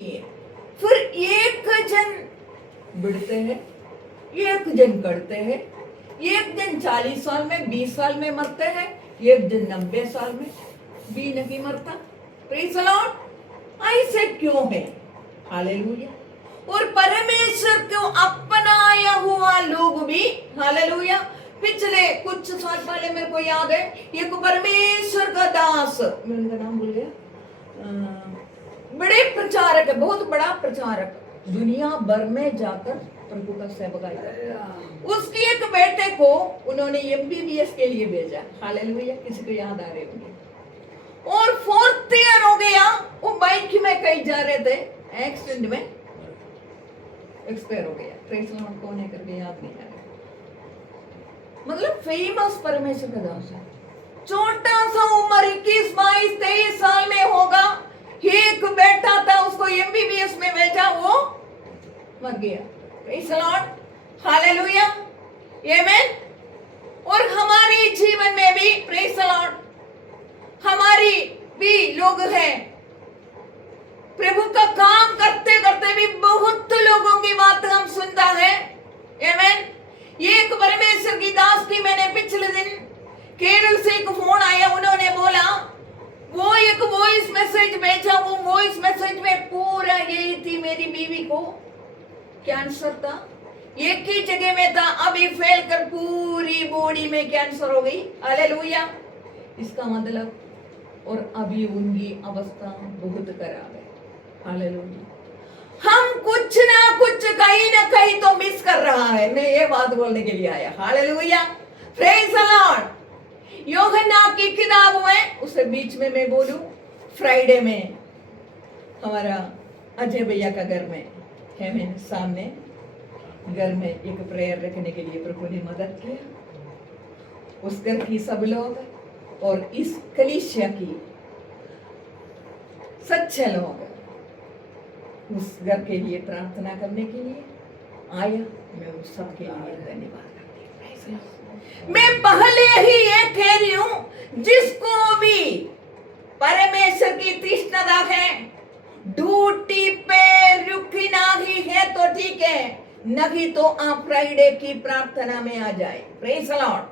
फिर एक जन बढ़ते हैं, एक जन करते हैं, एक जन 40 साल में 20 साल में मरते हैं, एक जन 90 साल में भी नहीं मरता। Praise the Lord. ऐसे क्यों है? हालेलुया। और परमेश्वर को अपनाया हुआ लोग भी, हालेलुया। पिछले कुछ साल पहले मेरे को याद है, एक परमेश्वर का दास, मैं उनका नाम भूल गया, बड़े प्रचारक है, बहुत बड़ा प्रचारक, दुनिया भर में जाकर प्रभु का सेवकाई करता। उसकी एक बेटे को उन्होंने एमबीबीएस के लिए भेजा। हालेलुया। किसी को याद आ रहे होंगे। और 4th ईयर हो गया, वो बाइक में कहीं जा रहे थे, एक्सीडेंट में एक्सपायर हो गया। Praise the Lord. कौन है करके याद नहीं आ रहा। मतलब फेमस परमेश्वर का दास है। छोटा सा उम्र 21, 22, 23 साल में होगा। एक बेटा था, उसको एमबीबीएस में भेजा, वो मर गया। Praise the Lord. हालेलुया। आमीन। और हमारे जीवन में भी, प्रेज़ द लॉर्ड, हमारी भी लोग हैं, प्रभु का काम करते करते भी बहुत लोगों की बात हम सुनता है। आमीन। एक परमेश्वर की दास की मैंने पिछले दिन केरल से एक फोन आया, उन्होंने बोला, वो एक वॉइस मैसेज भेजा, वो वॉइस मैसेज में पूरा यही थी, मेरी बीवी को कैंसर था, एक ही जगह में था, अभी फैल कर पूरी बॉडी में कैंसर हो गई। हालेलुया। इसका मतलब, और अभी उनकी अवस्था बहुत खराब है। हालेलुया। हम कुछ ना कुछ कहीं ना कहीं तो मिस कर रहा है। मैं ये बात बोलने के लिए आया। हालेलुया। Praise the Lord. यूहन्ना की किताब में, उससे बीच में मैं बोलूं, फ्राइडे में हमारा अजय भैया का घर में है, मैंने सामने घर में एक प्रेयर रखने के लिए प्रभु ने मदद किया। उस घर की सब लोग और इस कलीसिया की सच्चे लोग उस घर के लिए प्रार्थना करने के लिए आया। मैं उस सब के लिए धन्यवाद करती हूँ। मैं पहले ही ये कह रही हूँ, जिसको भी परमेश्वर की तृष्णा है, ड्यूटी पे रुकना ही है तो ठीक है, नहीं तो आप फ्राइडे की प्रार्थना में आ जाए। Praise the Lord.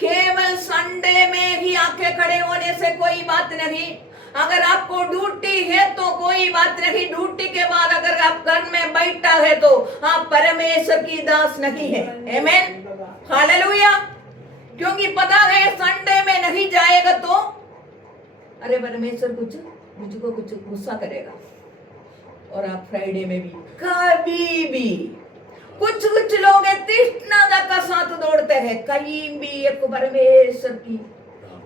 केवल संडे में ही आके खड़े होने से कोई बात नहीं। अगर आपको ड्यूटी है तो कोई बात नहीं, ड्यूटी के बाद अगर आप घर में बैठा है तो आप परमेश्वर की दास नहीं है। आमीन। हालेलुया। क्योंकि पता है संडे में नहीं जाएगा तो अरे परमेश्वर मुझको कुछ गुस्सा करेगा। और आप फ्राइडे में भी कभी भी कुछ लोग तृष्णा का साथ दौड़ते हैं, कहीं भी एक परमेश्वर की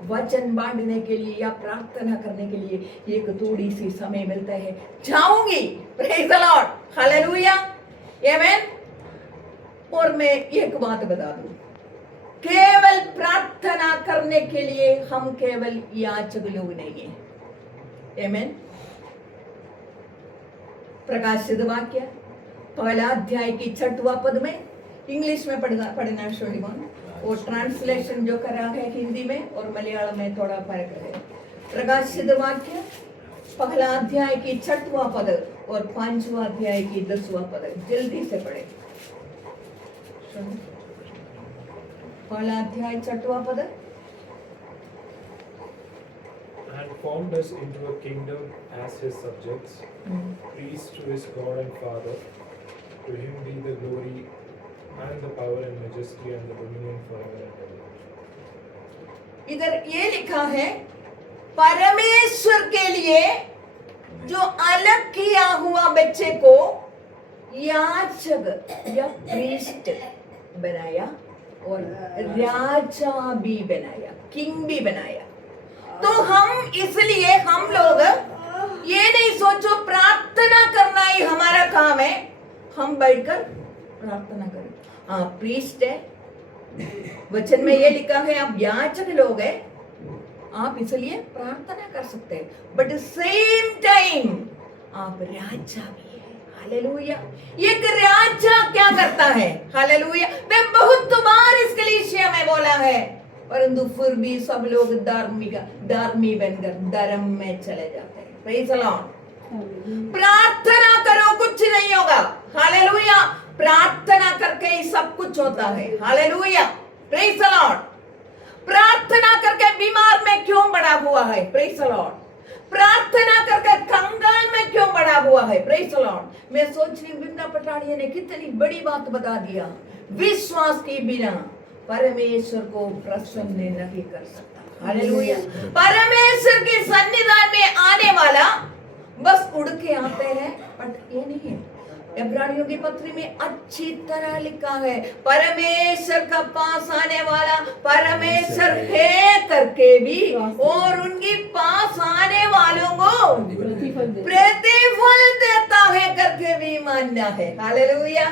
वचन बांटने के लिए या प्रार्थना करने के लिए एक थोड़ी सी समय मिलता है, जाऊंगी। Praise the Lord. हालेलुया। आमीन। और मैं एक बात बता दूं, केवल प्रार्थना करने के लिए हम केवल याचक लोग नहीं है। आमीन। प्रकाशित वाक्य 1 अध्याय की 6वां पद में, इंग्लिश में पढ़ना शुरू, और ट्रांसलेशन जो करा है हिंदी में और मलयालम में थोड़ा फर्क है। प्रकाशित वाक्य 1 अध्याय की 6वां पद और 5वां अध्याय की 10वां पद, जल्दी से पढ़े। 1 अध्याय 6वां पद। And formed us into a kingdom as his subjects, priests to his God and Father. To him be the glory and the power and majesty and the dominion forever and ever. इधर ये लिखा है, परमेश्वर के लिए जो अलग किया हुआ बच्चे को याजक या प्रीस्ट बनाया और राजा भी बनाया, किंग भी बनाया। तो हम इसलिए हम लोग ये नहीं सोचो प्रार्थना करना ही हमारा काम है, हम बैठकर प्रार्थना करें। आप प्रीस्ट है, वचन में ये लिखा है आप याचक लोग हैं, आप इसलिए प्रार्थना कर सकते हैं, बट सेम टाइम आप राजा भी है। हालेलुया। एक राजा क्या करता है? हालेलुया। मैं बहुत बार इस कलीसिया में बोला है, परंतु फिर भी सब लोग धार्मी बनकर धर्म में चले जाते हैं। Praise the Lord. प्रार्थना कुछ होता है। Hallelujah, praise the Lord. प्रार्थना करके बीमार में क्यों बड़ा हुआ है? Praise the Lord. प्रार्थना करके कंगाल में क्यों बड़ा हुआ है? Praise the Lord. मैं सोच रही बिंदा पटाड़िया ने कितनी बड़ी बात बता दिया। विश्वास के बिना परमेश्वर को प्रसन्न नहीं कर सकता। हालेलुया। परमेश्वर के सन्निधान में आने वाला बस उड़ के आते हैं, बट ये नहीं है। इब्रानियों की पत्री में अच्छी तरह लिखा है, परमेश्वर का पास आने वाला परमेश्वर है करके भी और उनके पास आने वालों को प्रतिफल देता है करके भी मानना है। Hallelujah,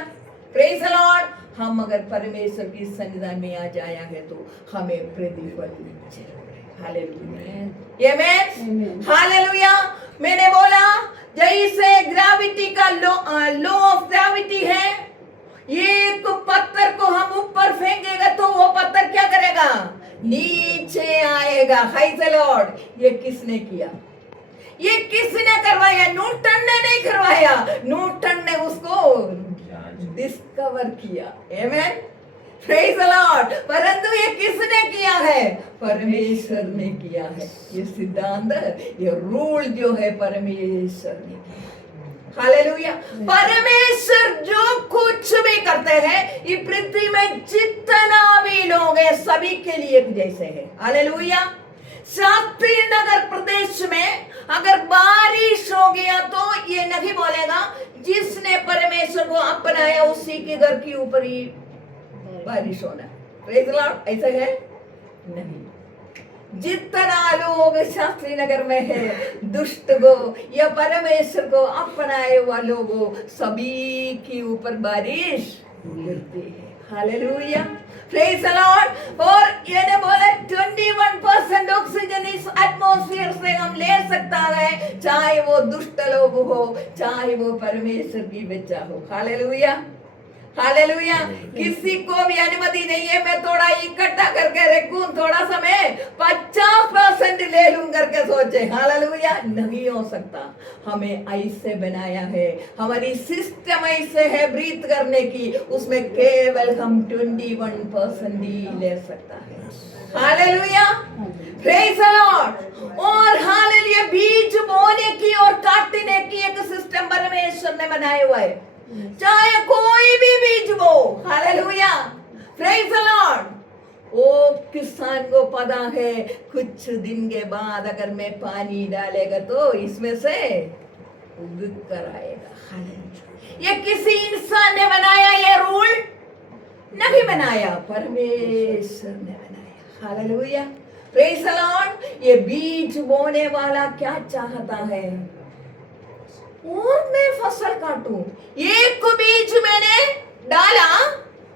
praise the Lord. हम अगर परमेश्वर की सन्निधान में आ जाया है तो हमें प्रतिफल मिलेगा। हालेलुया, आमेन, हालेलुया। मैंने बोला जैसे ग्रेविटी का लॉ ऑफ ग्रेविटी है, एक पत्थर को हम ऊपर फेंकेगा तो वो पत्थर क्या करेगा? नीचे आएगा। Hi the Lord. ये किसने किया? ये किसने करवाया? न्यूटन ने नहीं करवाया, न्यूटन ने उसको डिस्कवर किया। आमेन, प्रेज द लॉर्ड। परंतु ये किसने किया है? परमेश्वर ने किया है। ये सिद्धांत, ये रूल जो है परमेश्वर ने किया। हालेलुया। परमेश्वर जो कुछ भी करते हैं, ये पृथ्वी में जितना भी लोग हैं सभी के लिए एक जैसे है। हालेलुया। शास्त्री नगर प्रदेश में अगर बारिश हो गया तो ये नहीं बोलेगा जिसने परमेश्वर को अपनाया उसी के घर के ऊपर ही बारिश होना। Praise the Lord. ऐसा है नहीं। जितना लोग शास्त्री नगर में है, दुष्ट को या परमेश्वर को अपनाए वालों को सभी के ऊपर बारिश गिरती है। Hallelujah, praise the Lord. और ये ने बोला 21% ऑक्सीजन इस एटमॉस्फेयर से हम ले सकता है, चाहे वो दुष्ट लोग हो, चाहे वो परमेश्वर की बच्चा हो। Hallelujah, hallelujah. किसी को भी अनुमति नहीं है मैं थोड़ा इकट्ठा करके रखूं, थोड़ा सा मैं 50% ले लूं करके सोचे। हालेलुया, नहीं हो सकता। हमें ऐसे बनाया है, हमारी सिस्टम ऐसे है ब्रीथ करने की, उसमें केवल हम 21% ही ले सकता है। Hallelujah, praise the Lord. और हालेलुया, बीज बोने की और काटने की एक सिस्टम परमेश्वर ने बनाया हुआ है, चाहे कोई भी बीज बो। Hallelujah, praise the Lord. वो किसान को पता है कुछ दिन के बाद अगर मैं पानी डालेगा तो इसमें से उग कर आएगा। हालेलुया। ये किसी इंसान ने बनाया ये रूल नहीं बनाया, परमेश्वर ने बनाया। Hallelujah, praise the Lord. ये बीज बोने वाला क्या चाहता है? और मैं फसल काटूं। एक बीज मैंने डाला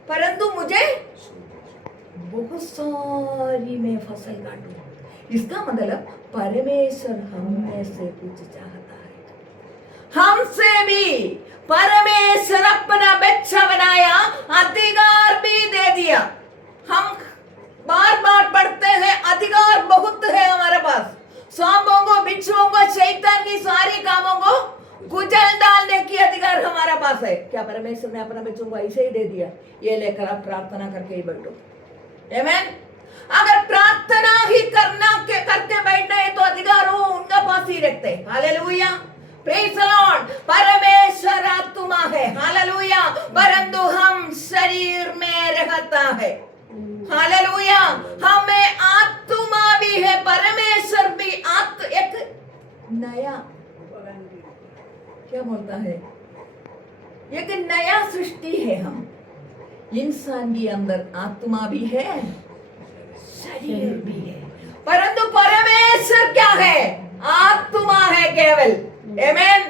परंतु मुझे बहुत सारी मैं फसल काटूं। इसका मतलब परमेश्वर हममें से कुछ चाहता है। हमसे भी परमेश्वर अपना बच्चा बनाया, अधिकार भी दे दिया। हम बार बार पढ़ते हैं अधिकार बहुत है हमारे पास। सांपों को, बिच्छुओं को, शैतान की सारी कामों को कुचल डालने की अधिकार हमारा पास है। क्या परमेश्वर ने अपना बच्चों को ऐसे ही दे दिया? ये लेकर आप प्रार्थना करके ही बैठो। आमेन। अगर प्रार्थना ही करके बैठना है तो अधिकार वो उनका पास ही रखते। Hallelujah, praise the Lord. परमेश्वर आत्मा है। हालेलुया, परंतु हम शरीर में रहता है। हालेलुया, हमें आत्मा भी है, परमेश्वर भी एक नया क्या बोलता है, एक नया सृष्टि है। हम इंसान के अंदर आत्मा भी है, शरीर भी है, परंतु परमेश्वर क्या है? आत्मा है केवल। आमेन।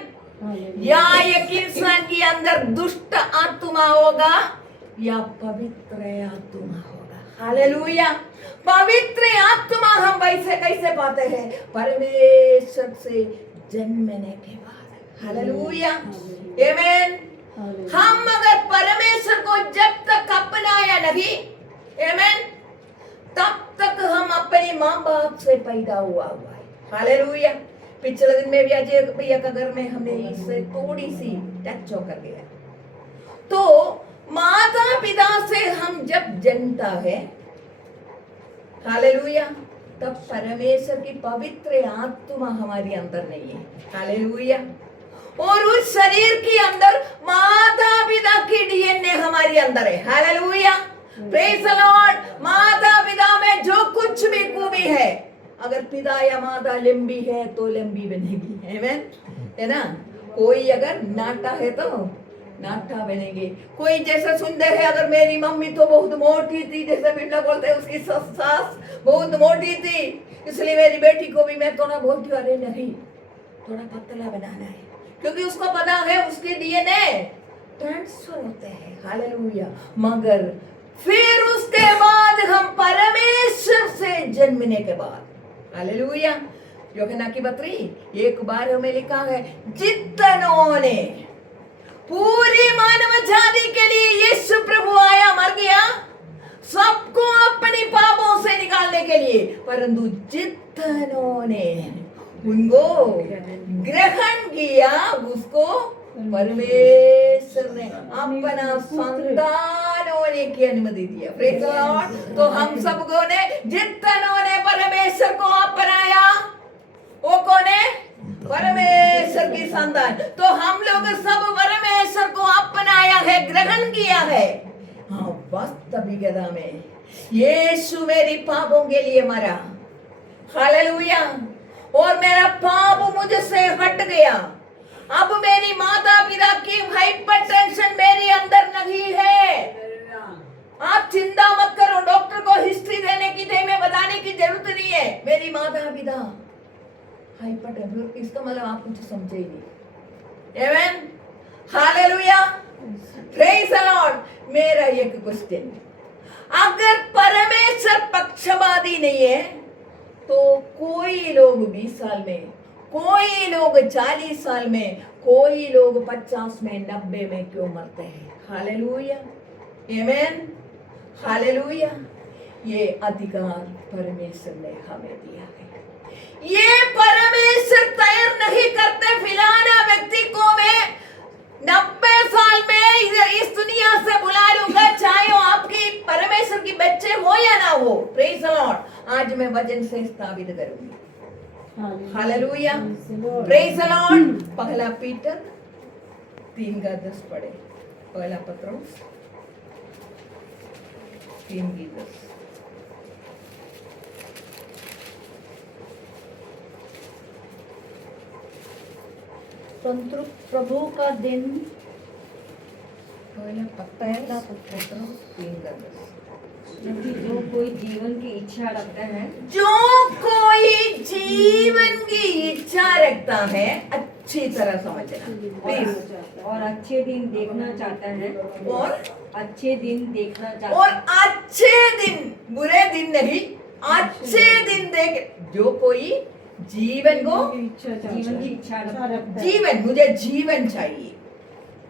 या एक इंसान के अंदर दुष्ट आत्मा होगा या पवित्र आत्मा होगा। हालेलुया, पवित्र आत्मा हम वैसे कैसे पाते हैं? परमेश्वर से जन्मने के बाद। हालेलुया, आमेन। हम अगर परमेश्वर को जब तक अपनाया नहीं, आमेन, तब तक हम अपने माँ बाप से पैदा हुआ है। हालेलुया। पिछले दिन में भी अजय भैया का घर में हमने इससे थोड़ी सी टच होकर गया। तो माता पिता से हम जब जन्मता है, हालेलुया, तब परमेश्वर की पवित्र आत्मा हमारे अंदर नहीं है, हालेलुया। और उस शरीर के अंदर माता पिता की डीएनए हमारे अंदर है, हालेलुया, प्रेज द लॉर्ड। माता पिता में जो कुछ भी खूबी है, अगर पिता या माता लंबी है तो लंबी बनेगी, आमीन, है ना। कोई अगर नाटा है तो नाटा बनेंगे। कोई जैसा सुंदर है, अगर मेरी मम्मी तो बहुत मोटी थी, जैसे बिंडा बोलते हैं, उसकी सास बहुत मोटी थी, इसलिए मेरी बेटी को भी मैं थोड़ा बोलती हूँ, अरे नहीं, थोड़ा पतला बनाना है, क्योंकि उसको पता है उसके डीएनए ट्रांसफर होते हैं, हालेलुया। मगर फिर उसके बाद हम परमेश्वर से जन्मने के बाद, हालेलुया, यूहन्ना की पत्री 1:12 में लिखा है, जितनों ने पूरी मानव जाति के लिए यीशु प्रभु आया, मर गया, सबको अपनी पापों से निकालने के लिए, परंतु जितनों ने उनको ग्रहण किया, उसको परमेश्वर ने अपना संतान होने की अनुमति दिया, प्रेज़ द लॉर्ड। तो हम सबको ने, जितनों ने परमेश्वर को अपनाया, वो कौन है? परमेश्वर की संतान। तो हम लोग सब परमेश्वर को अपनाया है, ग्रहण किया है। हाँ, वास्तविकता में यीशु मेरी पापों के लिए मरा, हालेलुया, और मेरा पाप मुझसे हट गया। अब मेरी माता पिता की हाइपरटेंशन मेरे अंदर नहीं है। आप चिंता मत करो, डॉक्टर को हिस्ट्री देने की में बताने की जरूरत नहीं है। मेरी माता पिता हाइपरटेंशन, इसका मतलब आप कुछ समझे ही नहीं, आमीन, हालेलुया, प्रेज़ द लॉर्ड। मेरा एक क्वेश्चन, अगर परमेश्वर पक्षपाती नहीं है तो कोई लोग 20 साल में, कोई लोग 40 साल में, कोई लोग 50 में, 90 में क्यों मरते हैं? हालेलुया, आमीन, हालेलुया। ये अधिकार परमेश्वर ने हमें दिया है। ये परमेश्वर तैयार नहीं करते फिलहाल व्यक्ति को मैं 90 साल में इस दुनिया से बुला लूंगा, चाहे वो आपकी परमेश्वर की बच्चे हो या ना हो, प्रेज़ द लॉर्ड। आज मैं वचन से स्थापित करूंगी, हालेलुया, प्रेज़ द लॉर्ड। पहला पीटर 3:10 पढ़े, पहला पत्रोस 3:10। परंतु प्रभु का दिन, पहला पत्ता है ना, पत्रोस 3:10। जो कोई जीवन की इच्छा रखता है, जो कोई जीवन की इच्छा रखता है, अच्छी तरह समझना प्लीज, और अच्छे दिन देखना चाहता है, और अच्छे दिन देखना चाहता और है, अच्छे दिन, बुरे दिन नहीं, अच्छे दिन देख। जो कोई जीवन को, जीवन की इच्छा रखता है, जीवन, मुझे जीवन चाहिए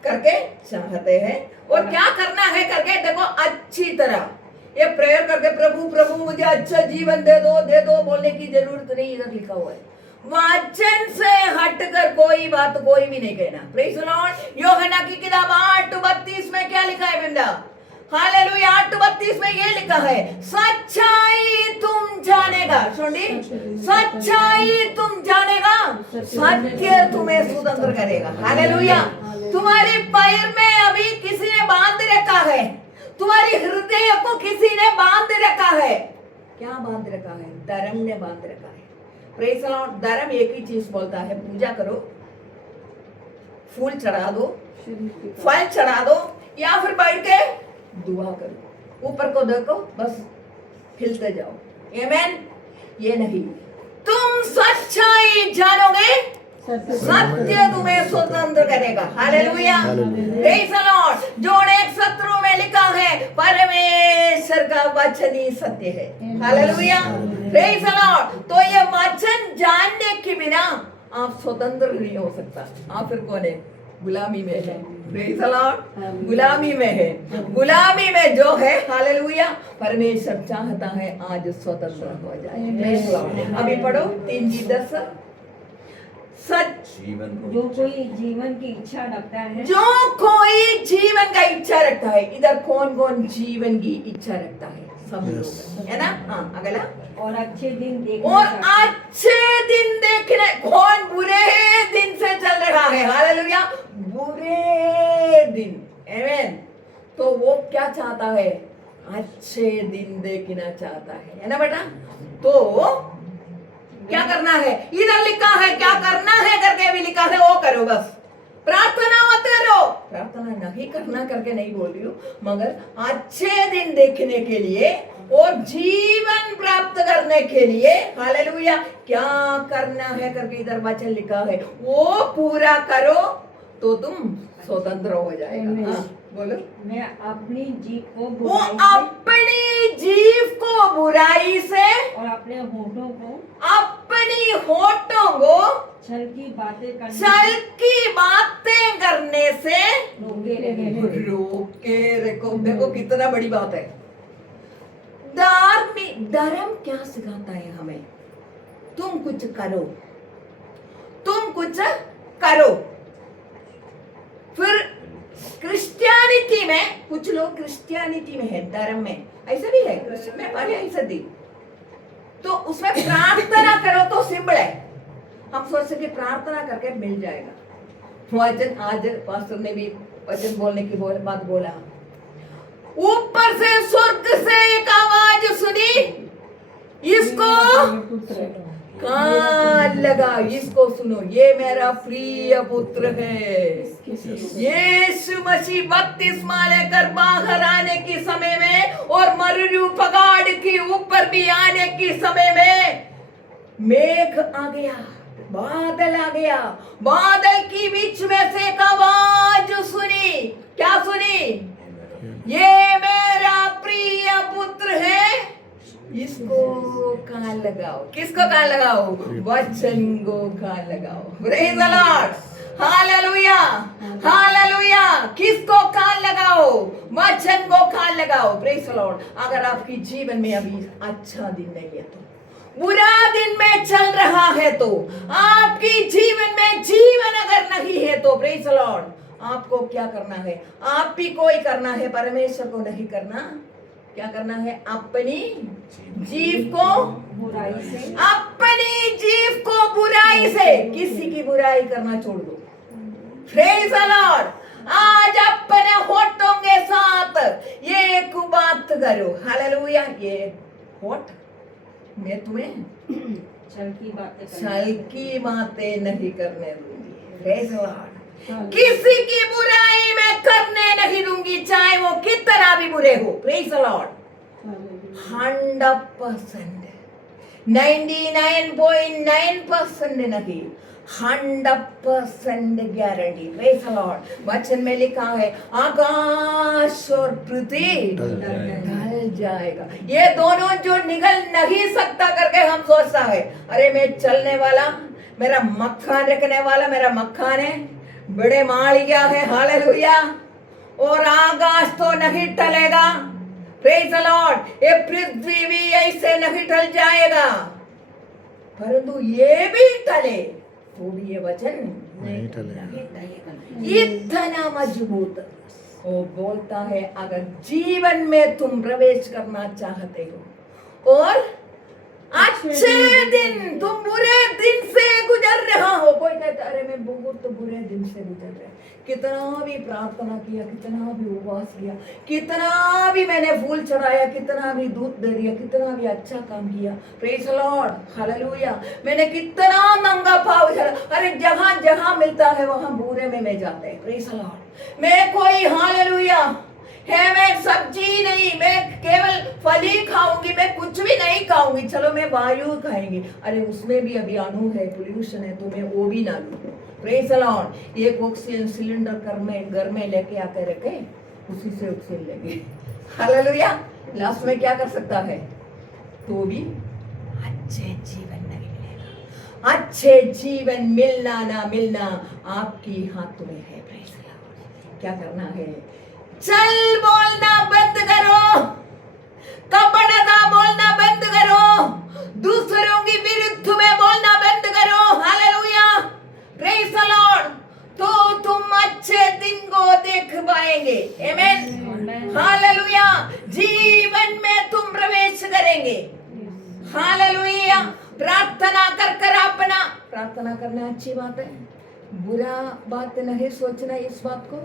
करके चाहते हैं, और क्या करना है करके देखो, अच्छी तरह ये प्रेयर करके, प्रभु प्रभु मुझे अच्छा जीवन दे दो बोलने की जरूरत नहीं, इधर लिखा हुआ है। वचन से हटकर कोई बात कोई भी नहीं कहना, प्रेज़ द लॉर्ड। यूहन्ना की किताब 8:32 में क्या लिखा है बिंदा? हालेलुया, 8:32 में ये लिखा है, सच्चाई तुम जानेगा, सुनिए, सच्चाई तुम जानेगा, सत्य तुम्हें स्वतंत्र करेगा, हालेलुया। तुम्हारे पैर में अभी किसी ने बांध रखा है, तुम्हारी हृदय को किसी ने बांध रखा है। क्या बांध रखा है? धर्म ने बांध रखा है, प्रेज़ द लॉर्ड। धर्म एक ही चीज बोलता है, पूजा करो, फूल चढ़ा दो, फल चढ़ा दो, या फिर बैठ के दुआ करो, ऊपर को देखो, बस हिलते जाओ, आमीन। ये नहीं, तुम सच्चाई जानोगे, सत्य तुम्हें स्वतंत्र करेगा, हालेलुया, प्रेज़ द लॉर्ड। जोड़ 1:17 में लिखा है, परमेश्वर का वचन ही सत्य है, हालेलुया, प्रेज़ द लॉर्ड। तो ये वचन जानने के बिना आप स्वतंत्र नहीं हो सकता, आप फिर कौन है? गुलामी में है, प्रेज़ द लॉर्ड, गुलामी में है। गुलामी में जो है, हालेलुया, परमेश्वर चाहता है आज स्वतंत्र हो जाए, प्रेज़ द लॉर्ड। अभी पढ़ो 3:10। सच जीवन को जो कोई जीवन की इच्छा रखता है जो कोई जीवन का इच्छा रखता है। इधर कौन कौन जीवन की इच्छा रखता है? सब लोग, है ना? हाँ, अगला। और अच्छे दिन देखना और चाहता है। अच्छे दिन देखने, कौन बुरे दिन से चल रहा है? हालेलुया, बुरे दिन, आमीन। तो वो क्या चाहता है? अच्छे दिन देखना चाहता है ना बेटा? तो क्या करना है? इधर लिखा है क्या करना है करके भी लिखा है, वो करो बस। प्रार्थना मत करो, प्रार्थना नहीं करना करके नहीं बोल रही हूँ, मगर अच्छे दिन देखने के लिए और जीवन प्राप्त करने के लिए, हालेलुया, क्या करना है करके इधर वचन लिखा है, वो पूरा करो तो तुम स्वतंत्र हो जाएगा। हाँ, बोलो। मैं अपनी जीव को वो बुराई से अपनी जीव को बुराई से और अपने होठों को अपनी होठों को छल की बातें करने छल की बातें करने से रोके रहे। रोके रखो। देखो कितना बड़ी बात है। धर्म क्या सिखाता है हमें? तुम कुछ करो, तुम कुछ करो। फिर क्रिश्चियनिटी में, कुछ लोग क्रिश्चियनिटी में है, धर्म में ऐसा भी है, क्रिश्चियन में पढ़े ऐसा दी, तो उसमें प्रार्थना करो तो सिंपल है। हम सोचते कि प्रार्थना करके मिल जाएगा। वचन आज पास्टर ने भी वचन बोलने की बात बोला, ऊपर से स्वर्ग से एक आवाज सुनी, इसको कान लगा, इसको सुनो, ये मेरा प्रिय पुत्र है। यीशु मसीह बपतिस्मा लेकर बाहर आने की समय में और मररू पगाड़ के ऊपर भी आने की समय में मेघ आ गया, बादल आ गया, बादल की बीच में से एक आवाज सुनी। क्या सुनी? ये मेरा प्रिय पुत्र है, इसको कान लगाओ। किसको कान लगाओ? वचन को कान लगाओ। Praise the Lord, hallelujah, hallelujah. किसको कान लगाओ? वचन को कान लगाओ। Praise the Lord. अगर आपकी जीवन में अभी अच्छा दिन नहीं है तो, बुरा दिन में चल रहा है तो, आपकी जीवन में जीवन अगर नहीं है तो, प्रेज़ द लॉर्ड, आपको क्या करना है? आप भी कोई करना है, परमेश्वर को नहीं करना। क्या करना है? अपनी जीव को बुराई से, अपनी जीव को बुराई से, किसी की बुराई करना छोड़ दो। Praise the Lord. आज अपने होठों के साथ ये एक बात करो, हालेलुया। ये होठ मैं तुम्हें छल की बातें करने छल की बातें नहीं करने दूंगी। Praise the Lord. किसी की बुराई मैं करने नहीं दूंगी, चाहे वो कितना भी बुरे हो। Praise the Lord. 100%, 99.9% नहीं, 100% गारंटी। Praise the Lord. वचन में लिखा है आकाश और पृथ्वी ढल जाएगा, ये दोनों जो निगल नहीं सकता करके हम सोचता है, अरे मैं चलने वाला, मेरा मक्खन रखने वाला मेरा मक्खन है, बड़े मालिया है, हालेलुया, और आकाश तो नहीं टलेगा। Praise the Lord. ये पृथ्वी भी ऐसे नहीं टल जाएगा, परंतु ये भी टले तो भी ये वचन नहीं टलेगा। इतना मजबूत वो बोलता है। अगर जीवन में तुम प्रवेश करना चाहते हो और अच्छे दिन, तुम बुरे दिन से गुजर रहा हो, कोई कहता अरे मैं बहुत बुरे दिन से गुजर रहा, कितना भी प्रार्थना किया, कितना भी उपवास किया, कितना भी मैंने फूल चढ़ाया, कितना भी दूध दे दिया, कितना भी अच्छा काम किया, प्रेज़ द लॉर्ड, हालेलुया, मैंने कितना नंगा पाव चढ़ा, अरे जहां जहां मिलता है वहां बुरे में मैं जाता है। Praise the Lord. मैं कोई, हालेलुया है, मैं सब्जी नहीं, मैं केवल फल ही खाऊंगी, मैं कुछ भी नहीं खाऊंगी, चलो मैं वायु खाएंगी, अरे उसमें भी अभी अणु है, पोल्यूशन है, तो मैं वो भी ना लूं। Praise the Lord. एक ऑक्सीजन सिलेंडर घर में लेके आते रखे, उसी से ऑक्सीजन लेंगे, हालेलुया। लास्ट में क्या कर सकता है? तो भी अच्छे जीवन नहीं मिलेगा। अच्छे जीवन मिलना ना मिलना आपकी हाथों में है। Praise the Lord. क्या करना है? चल बोलना बंद करो, कपड़ा बोलना बंद करो, दूसरों की विरुद्ध में बोलना बंद करो, हालेलुया। प्रार्थना करना अच्छी बात है, बुरा बात नहीं सोचना इस बात को।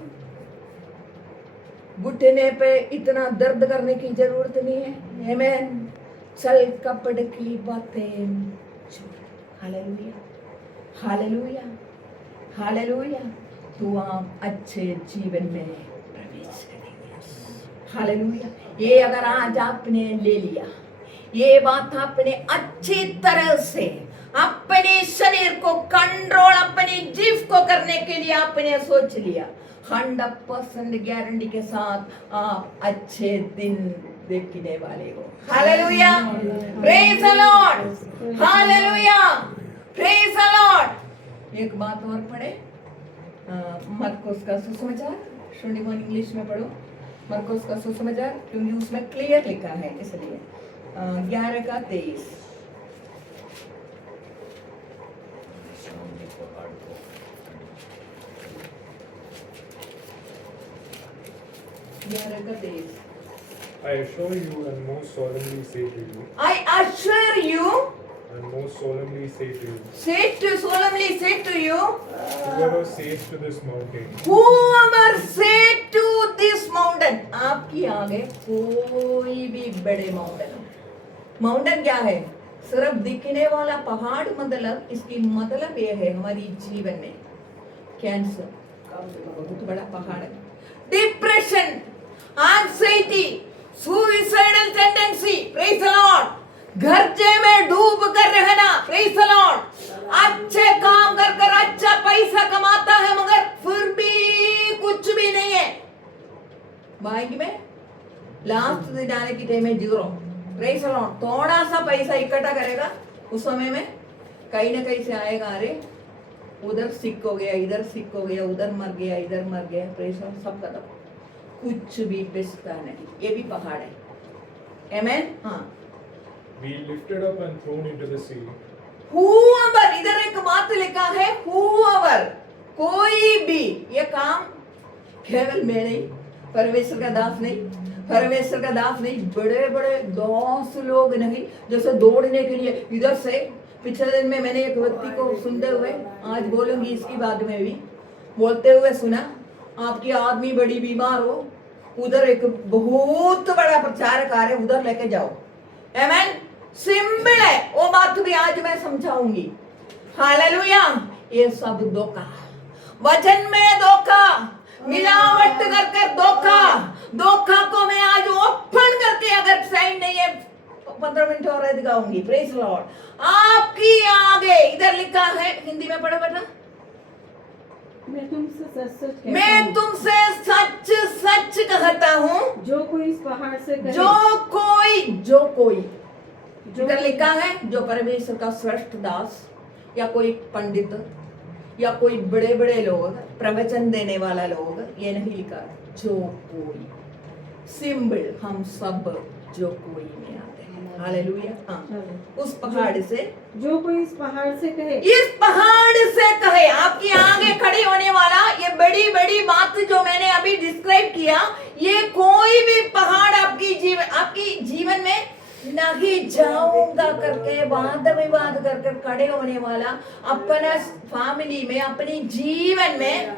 घुटने पे इतना दर्द करने की जरूरत नहीं है। आमीन। चल कपड़ की बातें छोड़। Hallelujah, hallelujah, hallelujah. तो आप अच्छे जीवन में प्रवेश करेंगे। हालेलुया। ये अगर आज आपने ले लिया, ये बात आपने अच्छी तरह से अपने शरीर को कंट्रोल, अपनी जीव को करने के लिए आपने सोच लिया, 100% गारंटी के साथ आप अच्छे दिन देखने वाले हो। Hallelujah, praise the Lord, hallelujah, praise the Lord. एक बात और पढ़े, मरकुस का सुसमाचार, सुनिए इंग्लिश में पढ़ो, मरकुस का सुसमाचार, क्योंकि उसमें क्लियर लिखा है, इसलिए 11 का 23। I assure you and most solemnly say to you, I assure you, and most solemnly say to you, solemnly say to you, whoever says to this mountain, whoever say to this mountain, आपकी आगे कोई भी बड़े mountain क्या है? सिर्फ दिखने वाला पहाड़, मतलब इसकी मतलब ये है हमारी जीवन में कैंसर बहुत बड़ा पहाड़ है, depression, anxiety, suicidal tendency, praise the Lord, घरचे में डूब कर रहना, प्रेज द लॉर्ड, अच्छे काम कर कर अच्छा पैसा कमाता है मगर फिर भी कुछ भी नहीं है, बैंक में लास्ट दिन आने की टाइम में जीरो, प्रेज द लॉर्ड। थोड़ा सा पैसा इकट्ठा करेगा, उस समय में कहीं ना कहीं से आएगा, अरे उधर सिक हो गया, इधर सिक हो गया, उधर मर गया, इधर मर गया, प्रेज द लॉर्ड, सब खत्म, कुछ भी बचता नहीं। ये भी पहाड़ है। आमेन। हाँ, be lifted up and thrown into the sea. whoever, इधर एक बात लिखा है, whoever, कोई भी, ये काम केवल मैं नहीं, परमेश्वर का दास नहीं, परमेश्वर का दास नहीं, बड़े बड़े दास लोग नहीं, जैसे दौड़ने के लिए इधर से, पिछले दिन में मैंने एक व्यक्ति को सुनते हुए, आज बोलूंगी इसकी बात में भी, बोलते हुए सुना, आपकी आदमी बड़ी बीमार हो, उधर एक बहुत बड़ा प्रचारक आ रहे, उधर लेके जाओ। आमेन। सिंपल है, वो बात भी आज मैं समझाऊंगी। हालेलुया। ये सब धोखा, वचन में धोखा, मिलावट कर कर धोखा को मैं आज ओपन करके, अगर साइन नहीं है 15 मिनट और दिखाऊंगी। Praise Lord. आपकी आगे इधर लिखा है, हिंदी में पढ़ो बेटा, मैं तुमसे सच कहता हूँ, जो कोई इस पहाड़ से कहे, जो कोई इधर लिखा है, जो परमेश्वर का श्रेष्ठ दास या कोई पंडित या कोई बड़े बड़े लोग, प्रवचन देने वाला लोग, ये नहीं लिखा, जो कोई, सिंबल, हम सब जो कोई में आते हैं। हालेलुया। हाँ, उस पहाड़ से, जो कोई इस पहाड़ से कहे, इस पहाड़ से कहे, आपकी आगे खड़ी होने वाला, ये बड़ी बड़ी बात जो मैंने अभी डिस्क्राइब किया, ये कोई भी पहाड़ आपकी जीवन में नहीं जाऊंगा करके वाद विवाद कर कर खड़े होने वाला, अपना फैमिली में, अपने जीवन में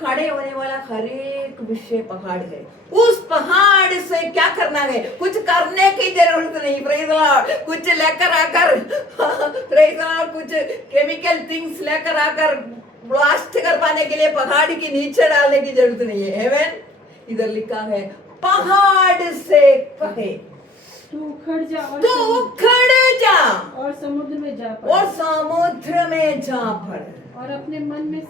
खड़े होने वाला हर एक विषय पहाड़ है। उस पहाड़ से क्या करना है? कुछ करने की जरूरत नहीं। Praise Lord. कुछ लेकर आकर प्रेज लॉर्ड, कुछ केमिकल थिंग्स लेकर आकर ब्लास्ट कर पाने के लिए पहाड़ के नीचे डालने की जरूरत नहीं है। आमेन। इधर लिखा है, पहाड़ से कहे, तू उखड़ जा और समुद्र में जा पड़, और समुद्र में जा पड़, और अपने मन में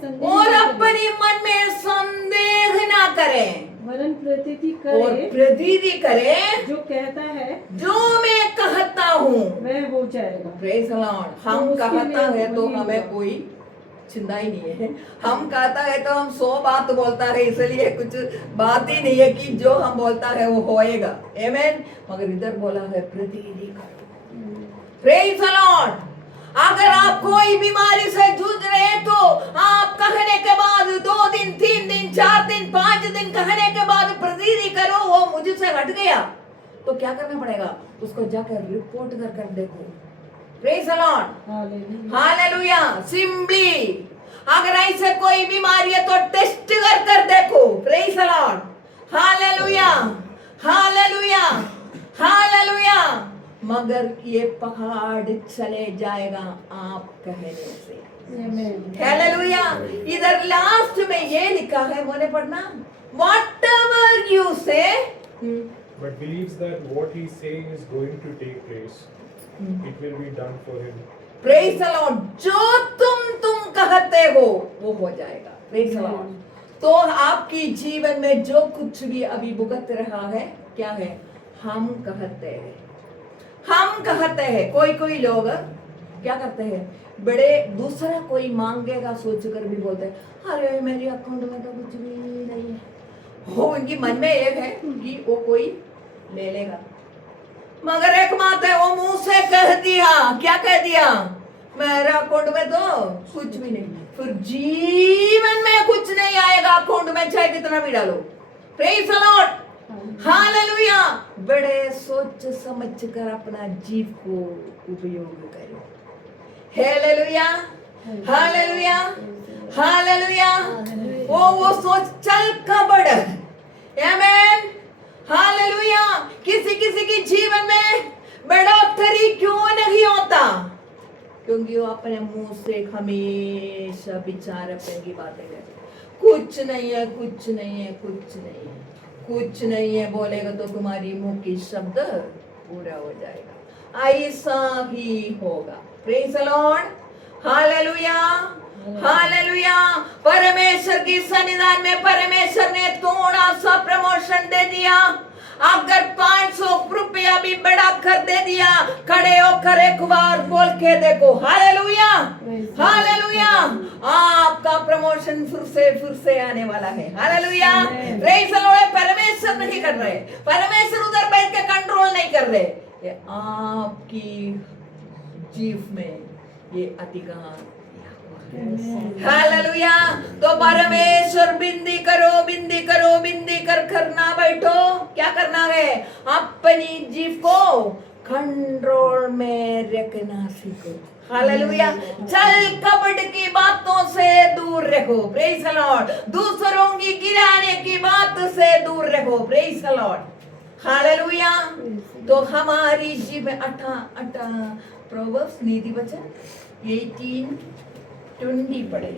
संदेह ना करें, वरन प्रतीति करे, जो कहता है, जो मैं कहता हूँ वह हो जाएगा। Praise the Lord. हम कहता है तो हमें कोई चिंता ही नहीं है। हम कहता है तो हम 100 बात बोलता है, इसलिए कुछ बात ही नहीं है कि जो हम बोलता है वो होएगा। आमेन। मगर इधर बोला है प्रतीति करो। Praise the Lord. अगर आप कोई बीमारी से जूझ रहे हैं तो आप कहने के बाद 2 दिन, 3 दिन, 4 दिन, 5 दिन कहने के बाद प्रतीति करो वो मुझसे हट गया, तो क्या करना पड़ेगा? उसको जाकर रिपोर्ट कर देखो। Praise the Lord, hallelujah. Hallelujah. Simply अगर ऐसे कोई बीमारी है तो टेस्ट कर देखो, praise the Lord, hallelujah, hallelujah, hallelujah. मगर ये पहाड़ चले जाएगा आप कहने से, आमेन। हालेलुया। इधर लास्ट में ये लिखा है, मोने पढ़ना, whatever you say, But believes that what he is saying is going to take place. It will be done for him. Praise the Lord, जो तुम कहते हो वो हो जाएगा, प्रेज द लॉर्ड। तो आपकी जीवन में जो कुछ भी अभी भुगत रहा है, क्या है? हम कहते हैं, हम कहते हैं। कोई लोग क्या करते हैं, बड़े दूसरा कोई मांगेगा सोचकर भी बोलते हैं, अरे मेरे अकाउंट में तो कुछ भी नहीं है। वो उनकी मन में एक है कि वो कोई ले लेगा, मगर एक बात है, वो मुंह से कह दिया, क्या कह दिया? मेरा अकाउंट में तो कुछ भी नहीं। फिर जीवन में कुछ नहीं आएगा अकाउंट में, चाहे कितना भी डालो। Praise the Lord, hallelujah. बड़े सोच समझ कर अपना जीव को उपयोग करो। Hallelujah, hallelujah, hallelujah. वो सोच चल कबड़, आमेन, हालेलुया। किसी की जीवन में बढ़ोतरी क्यों नहीं होता? क्योंकि वो अपने मुंह से हमेशा विचार अपने की बातें करते, कुछ नहीं है, कुछ नहीं है, कुछ नहीं है, कुछ नहीं है बोलेगा तो तुम्हारी मुंह की शब्द पूरा हो जाएगा, ऐसा ही होगा। Praise the Lord, hallelujah, hallelujah. परमेश्वर की सन्निधान में परमेश्वर ने थोड़ा सा प्रमोशन दे दिया। अगर 500 रुपया भी बढ़ा कर दे दिया, खड़े होकर एक बार बोल के देखो, हालेलुया, हालेलुया। आपका प्रमोशन फिर से आने वाला है, हालेलुया। Praise the Lord. परमेश्वर नहीं कर रहे, परमेश्वर उधर बैठ के कंट्रोल नहीं कर रहे, ये आपकी जीव में ये अधिकार, हालेलुया। तो परमेश्वर बिंदी करो, बिंदी करो, बिंदी कर ना बैठो। क्या करना है? अपनी जीव को कंट्रोल में रखना सीखो, हालेलुया। चल कपट की बातों से दूर रहो, प्रेज द लॉर्ड। दूसरों की गिराने की बात से दूर रहो, प्रेज द लॉर्ड, हालेलुया। तो हमारी जीव में प्रोवर्ब्स नीति वचन 18:20 पढ़े।